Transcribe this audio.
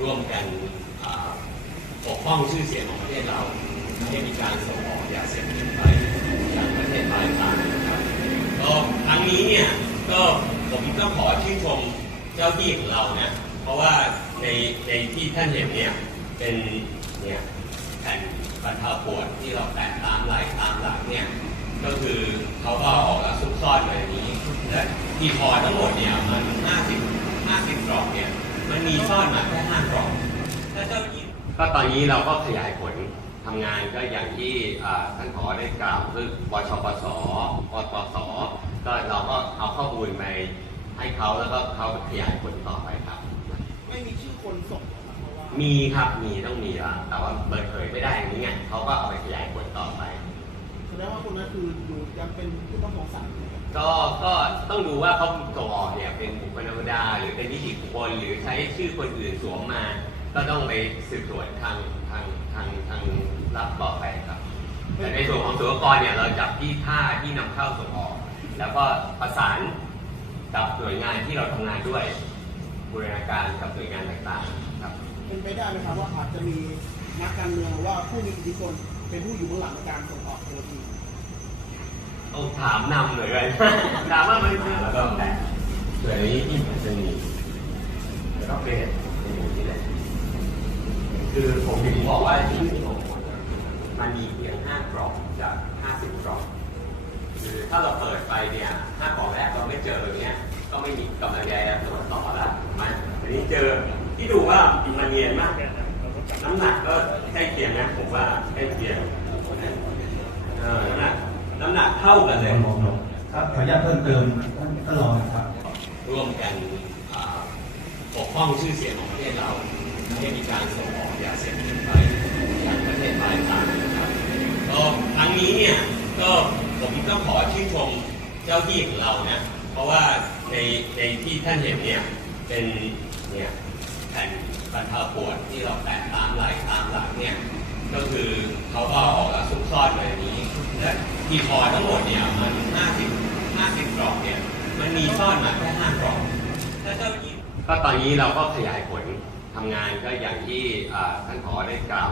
ร่วมกันปกป้องชื่อเสียงของประเทศเราไม่ให้มีการส่งออกยาเสพติดไปยังประเทศปลายทางนะครับก็ครั้งนี้เนี่ยก็ผมต้องขอชื่นชมเจ้าที่ของเราเนี่ยเพราะว่าในในที่ท่านเห็นเนี่ยเป็นเนี่ยแผ่นบรรเทาปวดที่เราแปะตามไหล่ตามหลังเนี่ยก็คือเขาก็ออกซุกซ่อนไว้นนี้และที่คอทั้งหมดเนี่ยมัน 50 50กล่องเนี่ย มันมีซ่อนมาแค่5กล่องถ้าเจ้าหน้าที่ก็ตอนนี้เราก็ขยายผลทำงานก็อย่างที่อ่าท่านผอได้กล่าวคือปชปสปปสก็เราก็เอาข้อมูลไปให้เขาแล้วก็เขาขยายผลต่อไปครับ ไม่มีชื่อคนส่งหรอกครับเพราะว่ามีครับมีต้องมีละแต่ว่าเปิดเผยไม่ได้อย่างนี้ไงเขาก็เอาไปขยายผลต่อไปแสดงว่าคนนั้นคืออยู่ยังเป็นผู้ต้องสงสัยนะครับก็ก็ต้องดูว่าเขาส่งออกเนี่ยเป็นบุคคลธรรมดาหรือเป็นนิติบุ คคลหรือใช้ชื่อคนอื่นสวมมา ก็ต้องไปสืบสวนทางทางทางทางรับต่อไปครับ แต่ในส่วนของสุลกรเนี่ยเราจับที่ท่าที่นำเข้าส่งออก แล้วก็ประสานกับหน่วยงานที่เราทำงานด้วยบูรณาการกับหน่วยงานต่างๆครับเป็นไปได้ไหมครับว่าอาจจะมีนักการเมืองหรือว่าผู้มีอิทธิพลเป็นผู้อยู่เบื้องหลังในการส่งออกโปรตีนต้องถามนำหน่อยเลยถามว่ามันคือ คือผมถึงบอกว่าที่ของคนมันมีเพียงห้ากล่องจากห้าสิบกล่องคือถ้าเราเปิดไปเนี่ยห้ากล่องแรกเราไม่เจออย่างเงี้ยก็ไม่มีกำลังใจจะตรวจต่อละถูกไหมอันนี้เจอที่ดูว่ามันเนียนมาก น้ำหนักก็ใกล้เคียงนะผมว่าใกล้เคียงเออน้ำหนักน้ำหนักเท่ากันเลยครับขออนุญาตเพิ่มเติมท่านท่านรองนะครับ ร่วมกันอ่าปกป้องชื่อเสียงของประเทศเรา ไม่ให้มีการส่งออกยาเสพติดไปยังประเทศปลายทางนะครับก็ครั้งนี้เนี่ยก็ผมต้องขอชื่นชมเจ้าที่ของเราเนี่ยเพราะว่าในในที่ท่านเห็นเนี่ยเป็นเนี่ยแผ่นบรรเทาปวดที่เราแปะตามไหล่ตามหลังเนี่ยก็คือเขาก็ออกมาซุกซ่อนไว้นนี้และที่คอทั้งหมดเนี่ยมัน 50 50กล่องเนี่ยมันมีซ่อนมาแค่5กล่องถ้าเจ้าหน้าที่ก็ตอนนี้เราก็ขยายผล ทำงานก็อย่างที่ท่านผอได้กล่าว